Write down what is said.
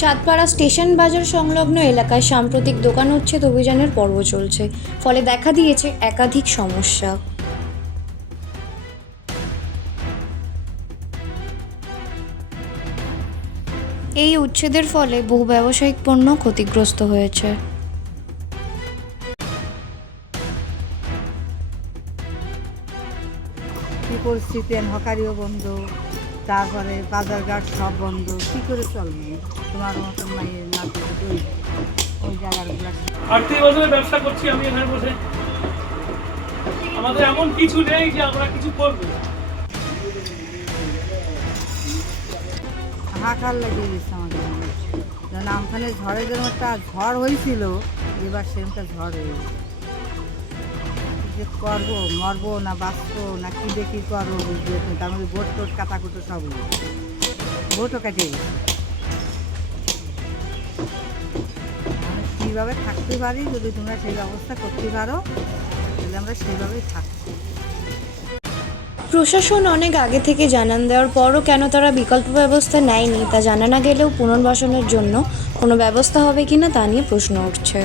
Chandpara station বাজার সংলগ্ন এলাকায় সাম্প্রতিক দোকান উচ্ছেদ অভিযানের পর্ব চলছে, ফলে দেখা দিয়েছে একাধিক সমস্যা। এই উচ্ছেদের ফলে বহু ব্যবসায়িক পণ্য ক্ষতিগ্রস্ত হয়েছে। কী পরিস্থিতি, হকারিও বন্ধ, তারপরে বাজারঘাট সব বন্ধ, কী করে চলবে? তোমার মতন মায়ের নাতি ওই জায়গাগুলো 38 বছরের ব্যবসা করছি আমি এখানে বসে। আমাদের এমন কিছু নেই যে আমরা কিছু করবো। হাহাকার লাগিয়ে গেছে আমাদের, যেন আমখানে ঝড়ে যেরকম একটা ঝড় হয়েছিল, এবার সেরকমটা ঝড় হয়ে গেছে। যে করবো, মরবো না বাঁচবো না কী দেখি করবো বুঝতে, তার মধ্যে বোট টোট কাটাকুটো সব বোটও কাটিয়ে গেছে। আমরা কীভাবে থাকতে পারি, যদি তোমরা সেই ব্যবস্থা করতে পারো তাহলে আমরা সেইভাবেই থাকছি। প্রশাসন অনেক আগে থেকে জানান দেওয়ার পরও কেন তারা বিকল্প ব্যবস্থা নেয়নি তা জানা না গেলেও পুনর্বাসনের জন্য কোনো ব্যবস্থা হবে কিনা তা নিয়ে প্রশ্ন উঠছে।